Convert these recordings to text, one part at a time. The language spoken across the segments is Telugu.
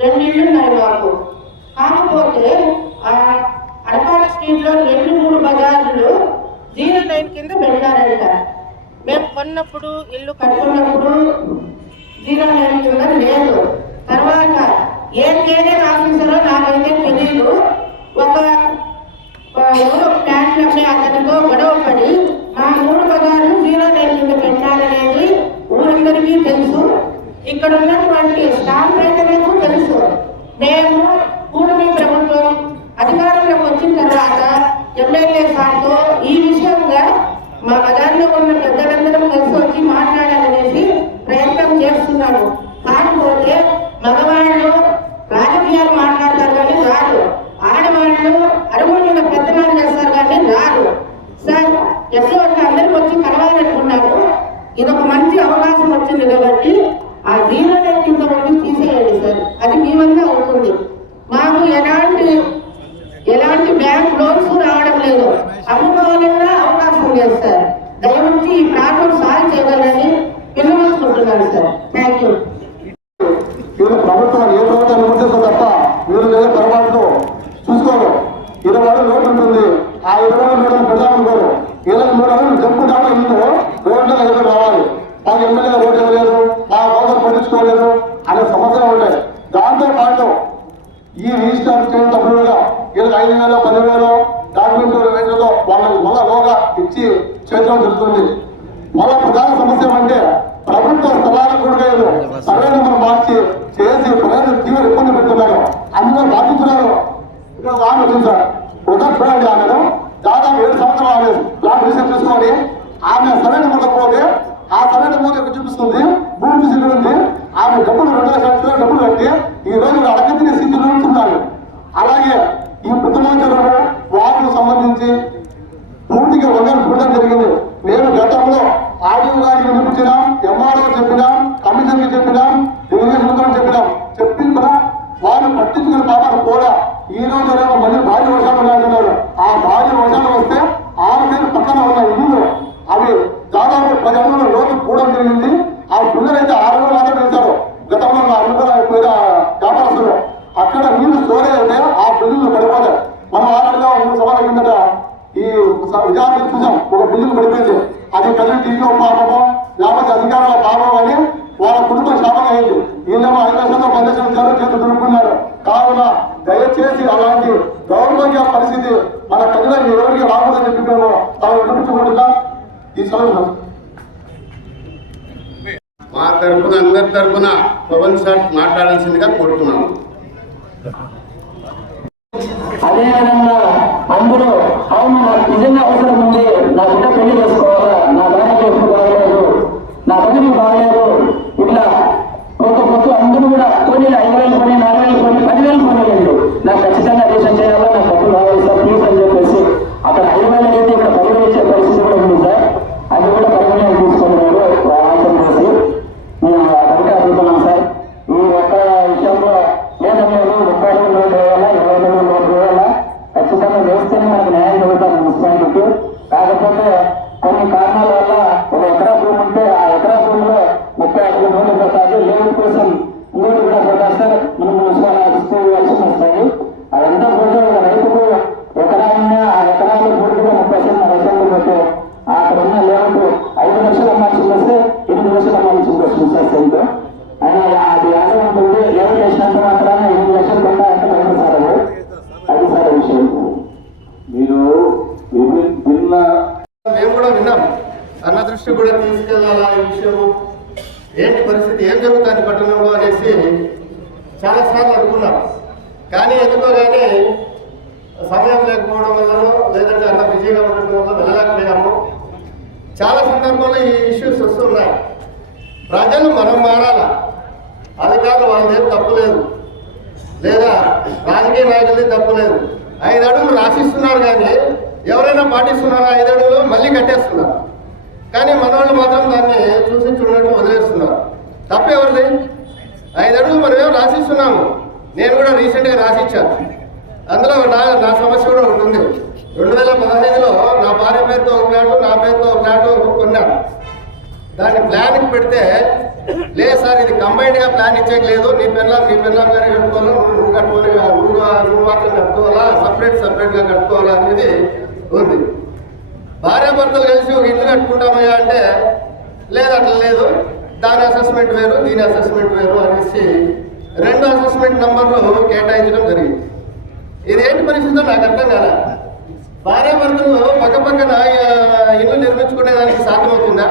2 ఇళ్ళు ఉన్నాయి మాకు. కాకపోతే అడపాల స్ట్రీట్లో 2-3 బజార్లు 0 లైన్ కింద పెట్టారంట. మేము కొన్నప్పుడు ఇల్లు కట్టుకున్నప్పుడు 0 లైన్ కింద లేదు. తర్వాత ఏ కేడర్ ఆఫీసరో నాకైతే తెలియదు, ఒక ప్లాన్ అమ్మే అతనితో గొడవ పడి మా 3 బజార్లు 0 లైన్ కింద పెట్టాలనేది ఊరందరికీ తెలుసు. ఇక్కడ ఉన్నటువంటి స్టాఫ్ రైతులకు తెలుసు. మేము కూటమి ప్రభుత్వం అధికారంలోకి వచ్చిన తర్వాత ఎమ్మెల్యే సార్తో ఈ విషయంగా మా బజార్లో ఉన్న పెద్దలందరం కలిసి వచ్చి మాట్లాడాలనేసి ప్రయత్నం చేస్తున్నాము. కాకపోతే మగవాళ్ళు రాజకీయాలు మాట్లాడతారు కానీ రాదు, ఆడవాళ్ళు అరుగుల పెద్దనాలు చేస్తారు కానీ రాదు. సార్ ఎక్కడో అందరికి వచ్చి కలవాలనుకున్నాము. ఇదొక మంచి అవకాశం వచ్చింది కాబట్టి ఆ 0 లైన్ కింద ఉండి తీసేయండి సార్, అది మీ వల్ల అవుతుంది. మాకు ఎలాంటి బ్యాంక్ లోన్స్ రావడం లేదు, అమ్ముకోవాలన్నా అవకాశం లేదు సార్. దయవుంచి ఈ ప్రాబ్లం సాల్వ్ చేయగలరని విన్నవించుకుంటున్నాను సార్. Thank you. ప్రభుత్వం ఏ ప్రభుత్వాన్ని గుర్తిస్తా తప్ప మీరు పొరపాటుతో చూసుకోరు. 20 లోటు ఉంటుంది, ఆ 20 లోటు పెడదామనుకోరు. 20 లోటు చెప్పుకుంటామో ఇందులో రోడ్లు ఎదురు రావాలి. మాకు ఎమ్మెల్యే రోడ్డు ఇవ్వలేదు, మా కోసం పట్టించుకోలేదు అనే సమస్యలు ఉంటాయి. దాంతో పాటు ఈ రిజిస్టర్ చేయటప్పుడుగా వీళ్ళకి 5,000 10,000 డాక్యుమెంట్ రేట్లతో వాళ్ళకి మళ్ళా లోగా ఇచ్చి చేతిలో జరుగుతుంది. మళ్ళా ప్రధాన సమస్య ఏమంటే ప్రభుత్వ స్థలాలకు కూడా సర్వే నెంబర్ మార్చి చేసి ప్రజలు తీవ్ర ఇబ్బంది పెడుతున్నారు. అందులో బాధితున్నారు. ఇక్కడ ఆమె చూసారు చూడండి, ఆమెను దాదాపు 7 సంవత్సరాలు ఆమె ప్లాన్ రిజిస్టర్ చేసుకొని ఆమె సర్వే నెంబర్ పోతే ఆ సర్వే నెంబర్ చూపిస్తుంది, భూమి చూసి ఉంది. ఆమె డబ్బులు 2 లక్షల డబ్బులు కట్టి ఈ రోజు అడగతిని స్థితిలో ఉంటున్నారు. అలాగే ఈ పుట్టమాచారు వాటికి సంబంధించి పూర్తిగా ఉండడం జరిగింది. మేము గతంలో ఆడియో గారికి వినిపించినాం, ఎంఆర్ఓ చెప్పినాం, కమిషన్కి చెప్పినాం, డివిజన్ చెప్పిన కూడా వాళ్ళు పట్టించుకునే పాపాలు కూడా ఈ రోజు మళ్ళీ భారీ వర్షాలు ఉన్నాయంటున్నారు. ఆ భారీ వర్షాలు వస్తే 6 పేరు పక్కన ఉన్న ఇల్లు అవి దాదాపు 10 అడుగుల లోతు కూడడం జరిగింది. ఆ పిల్లలైతే 6 అడుగులు మాత్రం వేశారు. గతంలో అనుకున్న వ్యాపారస్తులు అక్కడ నీళ్లు స్టోరేజ్ అయితే ఆ బిల్లులు పడిపోతాయి. మనం ఆల్రెడీగా 3 సంవత్సరాల కిందట ఈ విజయాన్ని చూసాం, ఒక బిల్లులు పడిపోయింది. అది ప్రజలు టీవీలో పాపమో లేకపోతే అధికారుల పాపం అని వాళ్ళ కుటుంబం శాపం అయింది. వీళ్ళేమో 5 లక్షలతో 10 లక్షలు చేతులు దులుపుకున్నారు. కావున దయచేసి అలాంటి దౌర్భాగ్య పరిస్థితి మన ప్రజలకు ఎవరికి రాకూడదని చెప్పినామో తాము వినిపించుకుంటున్నా. ఈ సమయంలో మా తరఫున అందరి తరఫున పవన్ సార్ మాట్లాడాల్సిందిగా కోరుతున్నాను. అదేవిధంగా అందరూ అవును నాకు నిజంగా అవసరం ఉంది, నా బిడ్డ పెళ్లి చేసుకోవాలా, నా భార్యకి ఎప్పుడు బాగలేదు, నా బతుకు బాగలేదు, ఇట్లా కొత్త అందరూ కూడా కొన్ని 5,000 కొని 4,000 కొని 10,000 కొనేయండి. నాకు ఖచ్చితంగా రేషన్ చేయాలా, నాకు డబ్బులు కావాలి సార్ ప్లీజ్ అని చెప్పేసి అక్కడ 5,000 అయితే ఇక్కడ 10,000 ఇచ్చే పరిస్థితి కూడా ఉంది సార్. అది కూడా పరిగణన తీసుకున్నారు ఆలోచన చేసి నేను అక్కడికే అడుగుతున్నాను సార్. ఈ ఒక్క విషయంలో లేదంటే 30 అడుగులు రోడ్డు వేయాలా, 20 అడుగులు రోడ్డు వేయాలా, ఖచ్చితంగా వేస్తేనే మనకు న్యాయం జరుగుతాం మున్సిపాలిటీకి. కాకపోతే కొన్ని కారణాల వల్ల 1 ఎకరా భూమి ఉంటే ఆ ఎకరా భూమిలో 30 అడుగులు రోడ్డు పోతాది. లేఅవుట్ కోసం ఇంకోటి కూడా పోతారు సార్, మనం మున్సిపల్ ఆఫీస్కి ఇవ్వాల్సి వస్తుంది. అదంతా పోతే ఒక రైతుకు ఎకరా ఉన్నా ఆ ఎకరాలు పూర్తిగా 30% పోతే అక్కడ ఉన్న లేఅవుట్ 5 లక్షలు అమ్మాల్సింది వస్తే 8 లక్షలు అమ్మాల్సింది వస్తుంది సార్ సైతం. అయినా అది ఆశ ఉంటుంది. లేఅవుట్ వేసినంత మాత్రాన 8 లక్షలు కొన్నా ఎంత లేదు సార్. అది సార్ విషయం. మీరు మేము కూడా విన్నాం, అన్న దృష్టి కూడా తీసుకెళ్లాలా ఈ విషయము, ఏంటి పరిస్థితి, ఏం జరుగుతుంది పట్టణంలో అనేసి చాలాసార్లు అనుకున్నాం. కానీ ఎందుకోగానే సమయం లేకపోవడం వల్లనో లేదంటే అన్న బిజీగా ఉండడం వల్ల వెళ్ళలేకపోయాము. చాలా సందర్భాల్లో ఈ ఇష్యూస్ వస్తున్నాయి. ప్రజలు మనం మారాలా, అధికారులు వాళ్ళదేం తప్పులేదు, లేదా రాజకీయ నాయకులది తప్పులేదు. 5 అడుగులు రాసిస్తున్నారు కానీ ఎవరైనా పాటిస్తున్నారా? 5 అడుగులు మళ్ళీ కట్టేస్తున్నారు. కానీ మన వాళ్ళు మాత్రం దాన్ని చూసి చూడటం వదిలేస్తున్నారు. తప్పు ఎవరిది? 5 అడుగులు మనమేమో రాసిస్తున్నాము. నేను కూడా రీసెంట్గా రాసిచ్చాను. అందులో నా సమస్య కూడా ఉంటుంది. 2015లో నా భార్య పేరుతో ఒక ఫ్లాటు, నా పేరుతో ఒక ఫ్లాటు కొన్నాను. దాన్ని ప్లాన్కి పెడితే లేదు సార్ ఇది కంబైన్డ్గా ప్లాన్ ఇచ్చేయలేదు, నీ పిల్లం గారే కట్టుకోవాలా, నువ్వు కట్టుకోవాలి, నువ్వు మాత్రం కట్టుకోవాలా, సపరేట్గా కట్టుకోవాలా అనేది ఉంది. భార్యాభర్తలు కలిసి ఒక ఇల్లు కట్టుకుంటామయ్యా అంటే లేదు, అట్లా లేదు, దాని అసెస్మెంట్ వేరు దీని అసెస్మెంట్ వేరు అనేసి 2 అసెస్మెంట్ నంబర్లు కేటాయించడం జరిగింది. ఇది ఏంటి పరిస్థితిలో నాకు అర్థం కాదా. భార్యాభర్తలు పక్కన ఇల్లు నిర్మించుకునేదానికి సాధ్యమవుతుందా?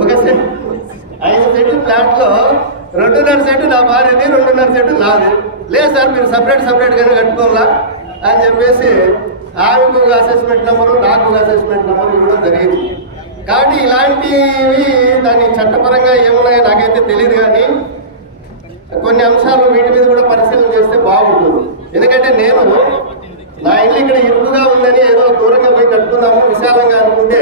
ఒక సెంట్ 5 సెంట్లు ఫ్లాట్లో 2.5 సెంటు నా భార్యది, 2.5 సెంటు నాది. లేదు సార్ మీరు సపరేట్గానే కట్టుకోవాలా అని చెప్పేసి ఆమెకు ఒక అసెస్మెంట్ నెంబరు, నాకు ఒక అసెస్మెంట్ నెంబరు ఇవ్వడం జరిగింది. కాబట్టి ఇలాంటివి దాని చట్టపరంగా ఏమున్నాయో నాకైతే తెలియదు, కానీ కొన్ని అంశాలు వీటి మీద కూడా పరిశీలన చేస్తే బాగుంటుంది. ఎందుకంటే నేను నా ఇల్లు ఇక్కడ ఇరుకుగా ఉందని ఏదో దూరంగా పోయి కట్టుకుందాము విశాలంగా అనుకుంటే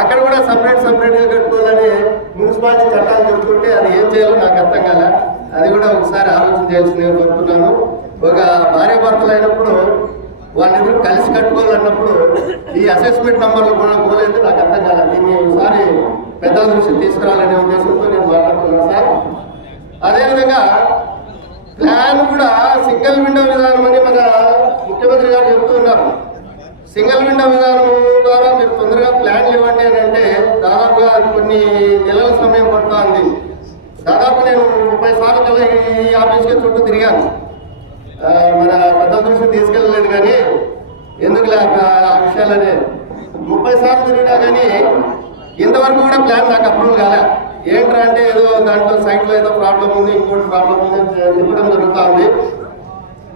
అక్కడ కూడా సపరేట్గా కట్టుకోవాలని మున్సిపాలిటీ చట్టాలు చెబుతుంటే అది ఏం చేయాలో నాకు అర్థం కాలే. అది కూడా ఒకసారి ఆలోచన చేయాల్సి నేను కోరుతున్నాను. ఒక భార్యాభర్తలు అయినప్పుడు వాళ్ళిద్దరూ కలిసి కట్టుకోవాలన్నప్పుడు ఈ అసెస్మెంట్ నంబర్లు కూడా పోలేదు, నాకు అర్థం కాలేదు. దీన్ని ఒకసారి పెద్దల దృష్టి తీసుకురావాలనే ఉద్దేశంతో నేను మాట్లాడుతున్నాను సార్. అదేవిధంగా ప్లాన్ కూడా సింగిల్ విండో విధానం అని మన ముఖ్యమంత్రి గారు చెప్తూ ఉన్నారు. సింగిల్ విండో విధానం ద్వారా మీరు తొందరగా ప్లాన్లు ఇవ్వండి అని అంటే దాదాపుగా కొన్ని నెలల సమయం పడుతుంది. దాదాపు నేను 30 సార్లు కల్లా ఈ ఆఫీస్కి చుట్టూ తిరిగాను. మన పెద్దల దృష్టికి తీసుకెళ్ళలేదు, కానీ ఎందుకు ఆ విషయాలనే 30 సార్లు తిరిగినా కానీ ఇంతవరకు కూడా ప్లాన్ నాకు అప్రూవల్ కాలే. ఏంట్రా అంటే ఏదో దాంట్లో సైట్లో ఏదో ప్రాబ్లం ఉంది, ఇంకోటి ప్రాబ్లం ఉంది చెప్పడం జరుగుతుంది.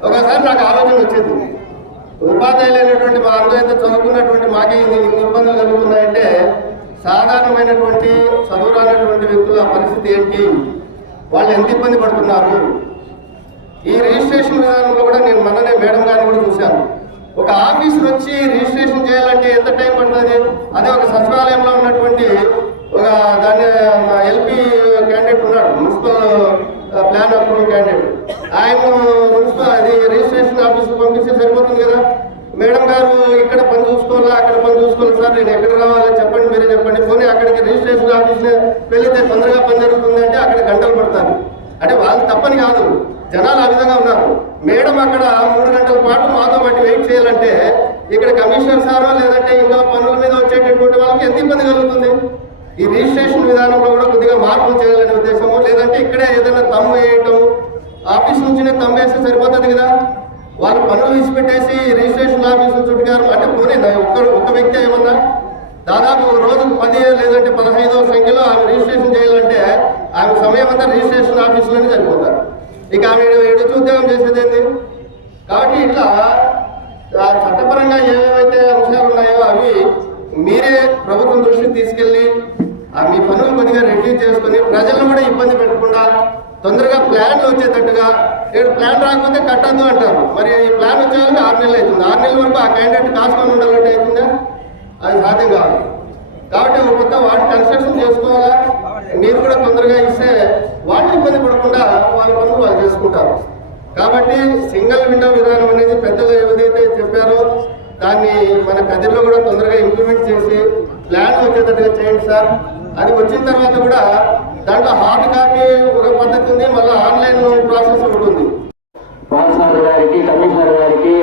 ఒకసారి నాకు ఆలోచన వచ్చింది, ఉపాధ్యాయులు అయినటువంటి మా అందరూ అయితే చదువుకున్నటువంటి మాకే ఇన్ని ఇబ్బందులు కలుగుతున్నాయంటే సాధారణమైనటువంటి చదువురానటువంటి వ్యక్తుల పరిస్థితి ఏంటి, వాళ్ళు ఎంత ఇబ్బంది పడుతున్నారు. ఈ రిజిస్ట్రేషన్ విధానంలో కూడా నేను మొన్ననే మేడం గారిని కూడా చూశాను. ఒక ఆఫీసులు వచ్చి రిజిస్ట్రేషన్ చేయాలంటే ఎంత టైం పడుతుంది. అదే ఒక సచివాలయంలో ఉన్నటువంటి ఒక దాన్ని ఎల్పీ క్యాండిడేట్ ఉన్నాడు, మున్సిపల్ ప్లాన్ అప్రూవల్ క్యాండిడేట్, ఆయన మున్సిపల్ అది రిజిస్ట్రేషన్ ఆఫీస్కి పంపిస్తే సరిపోతుంది కదా. మేడం గారు ఇక్కడ పని చూసుకోవాలా, అక్కడ పని చూసుకోవాలి సార్, నేను ఎక్కడ రావాలి చెప్పండి, మీరే చెప్పండి. పోనీ అక్కడికి రిజిస్ట్రేషన్ ఆఫీస్ని వెళితే తొందరగా పని జరుగుతుంది అంటే అక్కడ గంటలు పడతారు. అంటే వాళ్ళు తప్పని కాదు, జనాలు ఆ విధంగా ఉన్నారు. మేడం అక్కడ 3 గంటల పాటు మాతో పాటు వెయిట్ చేయాలంటే ఇక్కడ కమిషనర్ సారో లేదంటే ఇంకా పనుల మీద వచ్చేటటువంటి వాళ్ళకి ఎంత ఇబ్బంది కలుగుతుంది. ఈ రిజిస్ట్రేషన్ విధానంలో కూడా కొద్దిగా మార్పులు చేయాలనే ఉద్దేశము, లేదంటే ఇక్కడే ఏదైనా తమ్ము వేయటం, ఆఫీస్ నుంచినే తమ్ము వేస్తే సరిపోతుంది కదా. వాళ్ళు పనులు విడిచిపెట్టేసి రిజిస్ట్రేషన్ ఆఫీసు చుట్టుగారు అంటే పోనీ ఒక్క వ్యక్తి ఏమన్నా దాదాపు రోజుకు 10 లేదంటే 15వ సంఖ్యలో ఆమె రిజిస్ట్రేషన్ చేయాలంటే ఆమె సమయం అంతా రిజిస్ట్రేషన్ ఆఫీసులోనే సరిపోతారు. ఇక ఆమె ఎడుచు ఉద్యోగం చేసేది ఏంటి. కాబట్టి ఇట్లా చట్టపరంగా ఏమేమైతే అంశాలు ఉన్నాయో అవి మీరే ప్రభుత్వం దృష్టికి తీసుకెళ్ళి మీ పనులు కొద్దిగా రెడ్యూస్ చేసుకుని ప్రజలను కూడా ఇబ్బంది పెట్టకుండా తొందరగా ప్లాన్లు వచ్చేటట్టుగా. ఇక్కడ ప్లాన్ రాకపోతే కట్టద్దు అంటారు, మరి ఈ ప్లాన్ వచ్చేయాలంటే 6 నెలలు అవుతుంది. 6 నెలల వరకు ఆ క్యాండిడేట్ కాసుకొని ఉండాలంటే అవుతుందా? అది సాధ్యం కాదు. కాబట్టి ఒక కొత్త వాటి కన్స్ట్రక్షన్ చేసుకోవాలా, మీరు కూడా తొందరగా ఇస్తే వాళ్ళు ఇబ్బంది పడకుండా వాళ్ళ పనులు వాళ్ళు చేసుకుంటారు. కాబట్టి సింగిల్ విండో విధానం అనేది పెద్దలు ఏదైతే చెప్పారో దాన్ని మన కదిలో కూడా తొందరగా ఇంప్లిమెంట్ చేసి ప్లాన్ వచ్చేటట్టుగా చేయండి సార్. అది వచ్చిన తర్వాత కూడా దాంట్లో హార్డ్ కాపీ ఒక పద్ధతి ఉంది, మళ్ళీ ఆన్లైన్ ప్రాసెస్ ఒకటి ఉంది. పాల్సార్ గారికి, కమిషనర్ గారికి,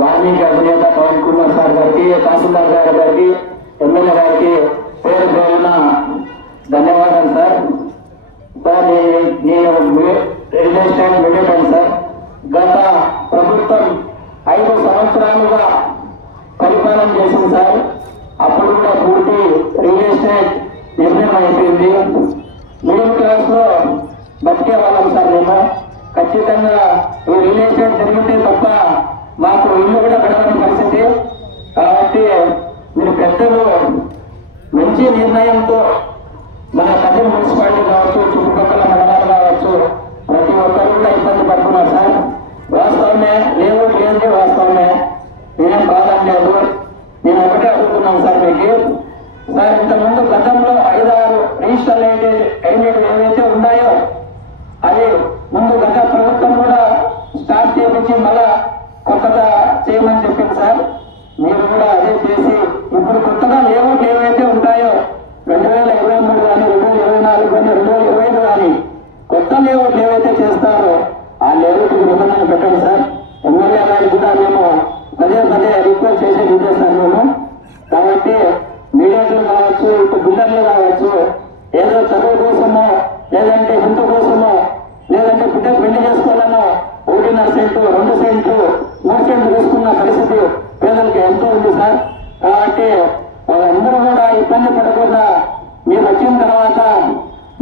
వాల్మీకి అధినేత పవన్ కుమార్ సార్ గారికి, తహసీల్దార్ గారికి, ఎమ్మెల్యే గారికి పేరు పేరున ధన్యవాదాలు సార్. సార్ నేను రైల్వే స్టేషన్ వెళ్ళాను సార్. గత ప్రభుత్వం 5 సంవత్సరాలుగా పరిపాలన చేసింది సార్. అప్పుడు కూడా పూర్తి రియల్ ఎస్టేట్ నిర్ణయం అయిపోయింది. మిడిల్ క్లాస్లో బతికే వాళ్ళం సార్ మేము. ఖచ్చితంగా ఈ రియల్ ఎస్టేట్ జరిగితే తప్ప మాకు ఇల్లు కూడా గడవని పరిస్థితి. కాబట్టి మీరు పెద్దలు మంచి నిర్ణయంతో మన కదిరి మున్సిపాలిటీ కావచ్చు, చుట్టుపక్కల మండలాలు కావచ్చు, ప్రతి ఒక్కరు కూడా ఇబ్బంది పడుతున్నారు సార్. వాస్తవమే, లేదు వాస్తవమే, నేనేం కాదనలేదు. నేను ఒకటే అడుగుతున్నాను సార్ మీకు. సార్ ఇంతకుముందు గతంలో 5-6 రిజిస్టర్లు అయినవి ఏవైతే ఉన్నాయో అది ముందు గత ప్రభుత్వం కూడా స్టార్ట్ చేయించి మళ్ళా కొత్తగా చేయమని చెప్పింది సార్. మీరు కూడా అదే చేసి ఇప్పుడు కొత్తగా లేవు లేఅవుట్లు ఏవైతే చేస్తారో ఆ లేఅవుట్ నిబంధన పెట్టండి సార్. ఎమ్మెల్యే గారికి కూడా మేము పదే రిక్వెస్ట్ చేసేది ఇదే సార్ మేము. కాబట్టి మీడియాలు కావచ్చు, ఇటు బిల్డర్లు కావచ్చు, ఏదో చదువు కోసమో లేదంటే ఇంటి కోసమో లేదంటే బిడ్డ పెళ్లి చేసుకోవాలనో 1.5 సెంటు 2 సెంట్లు 3 సెంట్లు తీసుకున్న పరిస్థితి పేదలకు ఎంతో ఉంది సార్. కాబట్టి వాళ్ళందరూ కూడా ఇబ్బంది పడకుండా మీరు వచ్చిన తర్వాత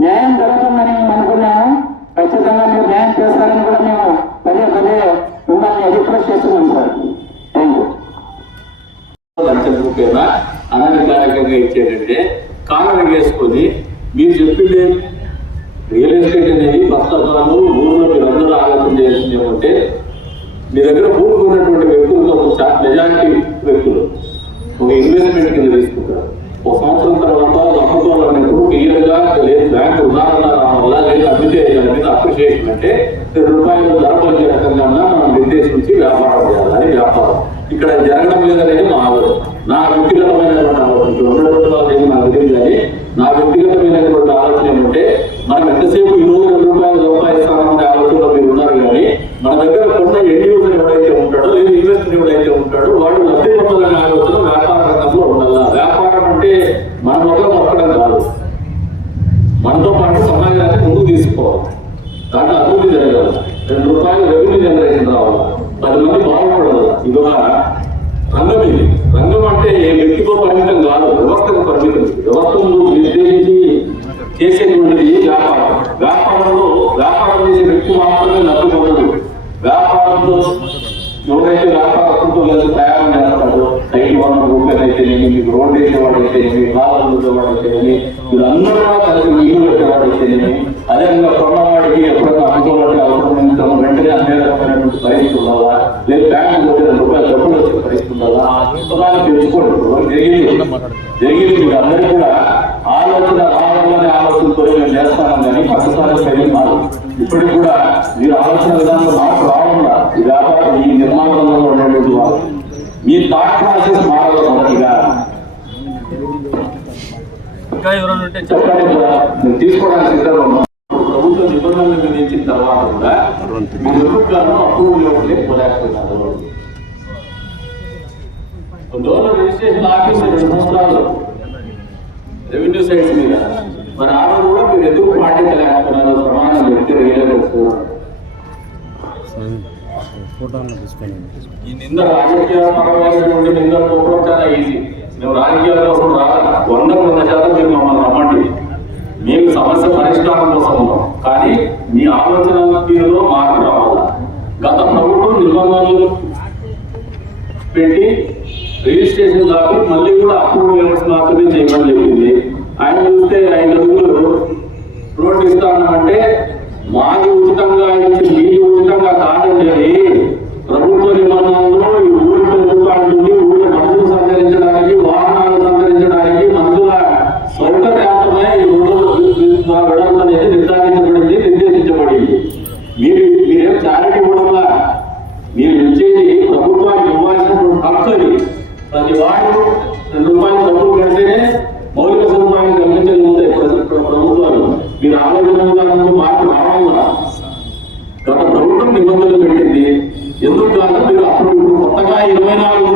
న్యాయం జరుగుతుందని మేము అనుకున్నాము. ఖచ్చితంగా మీరు న్యాయం చేస్తారని కూడా మేము పదే మిమ్మల్ని రిక్వెస్ట్ చేస్తున్నాం సార్. Thank you. అనధికారికంగా ఇచ్చేటంటే కారణం వేసుకొని మీరు చెప్పిండే రియల్ ఎస్టేట్ అనేది పుస్తకాలు ఊళ్ళో మీరు అందరూ ఆలోచన చేయాల్సింది ఏమంటే మీ దగ్గర భూమి ఉన్నటువంటి వ్యక్తులతో మెజారిటీ వ్యక్తులు ఒక ఇన్వెస్ట్మెంట్ కింద తీసుకుంటారు. ఒక సంవత్సరం తర్వాత అమ్ముకోవాలన్నప్పుడు క్లియర్గా లేదు బ్యాంకు ఉదాహరణ రావడం వల్ల లేదు అభివృద్ధి దాని మీద అప్రిషియేషన్ అంటే రూపాయలు ధర పొందే రకంగా మనం నిర్దేశించి వ్యాపారం చేయాలి. అది వ్యాపారం ఇక్కడ జరగడం లేదనేది మా ఆలోచన, నా వ్యక్తిగతమైనటువంటి ఆలోచన. ఉండడం నాకు తెలియదు కానీ నా వ్యక్తిగతమైనటువంటి ఆలోచన ఏమంటే మనం ఎంతసేపు ఈ రోజు ₹2 సంపాదిస్తామనే ఆలోచనలో మీరు ఉన్నారు. కానీ మన దగ్గర కొన్న ఎండ్ యూజర్ ఎవరైతే ఉంటాడో లేదు ఇన్వెస్టర్ ఎవరైతే ఉంటాడో వాడు లబ్ధి పొందాలనే ఆలోచన వ్యాపార రంగంలో ఉండాలి. వ్యాపారం అంటే మన మొదలు మొక్కడం కాదు, మనతో పాటు సమాజాన్ని ముందుకు తీసుకోవాలి. దాంట్లో అభివృద్ధి జరగాలి, ₹2 రెవెన్యూ జనరేషన్ రావాలి, 10 మంది బాగుపడాలి. ఇదొక రంగం. ఇది రంగం అంటే ఏ వ్యక్తితో పరిమితం కాదు, వ్యవస్థకు పరిమితం. వ్యవస్థను నిర్దేశించి చేసేటువంటిది వ్యాపారం. వ్యాపారం చేసే వ్యక్తి మాత్రమే లబ్ధి పొందదు. వ్యాపారంలో ఎవరైతే వ్యాపారస్తులతో కలిసి తయారు చేస్తాడో సైట్ వనరు రూపాయలు అయితేనేమి, మీకు రోడ్డు వేసేవాడు అయితేనేమి, కాలం వేసేవాడు అయితేనేమి, వీళ్ళందరూ కలిసి నీళ్లు పెట్టేవాడు అయితేనేమి, అదేవిధంగా కొన్నవాడికి ఎప్పుడైనా అనుకోవాలంటే అవసరం వెంటనే అన్ని రకమైనటువంటి పరిస్థితి ఉండాలా, లేదు బ్యాంకు పోతే ₹2 డబ్బులు వచ్చే పరిస్థితి ఉండాలా, ఆ పుస్తకాన్ని పెంచుకోండి. జరిగింది మీరు అందరూ కూడా ఆలోచన రావాలనే ఆలోచనతో మేము చేస్తామని కానీ పక్కసారి తెలియదు మాకు. ఇప్పటికి కూడా మీరు ఆలోచన విధానంలో మార్పు రావాలా. ఈ వ్యాపారం ఈ నిర్మాణంలో ఉండేటువంటి వాళ్ళు మీ థాట్ ప్రాసెస్ మారదు. మొదటిగా ఇంకా ఎవరైనా ఉంటే చెప్పండి, మేము తీసుకోవడానికి సిద్ధంగా ఉన్నాం. ప్రభుత్వ నిబంధనలు విధించిన తర్వాత కూడా మీరు ఎదురుగాను అప్రూవల్ లేకపోలేకపోయినారు. డోనర్ రిజిస్ట్రేషన్ ఆఫీస్ 2 సంవత్సరాలు రెవెన్యూ సైట్స్ మీద మరి ఆ రోజు కూడా మీరు ఎందుకు పాటించలేకపోయినారు? సమానం వ్యక్తి ఈ నింద రాజకీయపరమైనటువంటి నిందలు పోవడం చాలా ఈజీ. మేము రాజకీయాల కోసం రావాలి. 100% మీరు మమ్మల్ని నమ్మండి. మేము సమస్య పరిష్కారం కోసం ఉన్నాం. కానీ మీ ఆలోచన తీరులో మార్పు రావాలి. గత ప్రభుత్వం నిబంధనలు పెట్టి రిజిస్ట్రేషన్ దాటి మళ్ళీ కూడా అప్రూవల్ లెవెల్స్ మాత్రమే చేయమని చెప్పింది. ఆయన చూస్తే 5 అడుగులు రోడ్డు ఇస్తానంటే మాది ఉచితంగా ఇచ్చి మీది ఉచితంగా కాదండి. ప్రభుత్వ నిబంధనలు ఈ ఊరి ప్రభుత్వానికి ఊరి మనుషులు సంచరించడానికి, వాహనాలు సంచరించడానికి, మనుషుల సౌకర్యార్థమే ఈ రోడ్డు వెడల్పు అనేది నిర్ధారించబడింది, నిర్దేశించబడింది. మీరేం చారిటీ ఇవ్వడంలా, మీరు ఇచ్చేది ప్రభుత్వానికి ఇవ్వాల్సినటువంటి హక్కు. అది ప్రతి వాడు ₹2 డబ్బులు కడితేనే మౌలిక సదుపాయాలు కల్పించగలుగుతాయి ప్రభుత్వాలు. మీరు ఆలోచన విధానంలో మార్పు రావాలా. గత ప్రభుత్వం నిబంధనలు పెట్టింది. ఎందుకు కాదు మీరు అప్పుడు కొత్తగా 24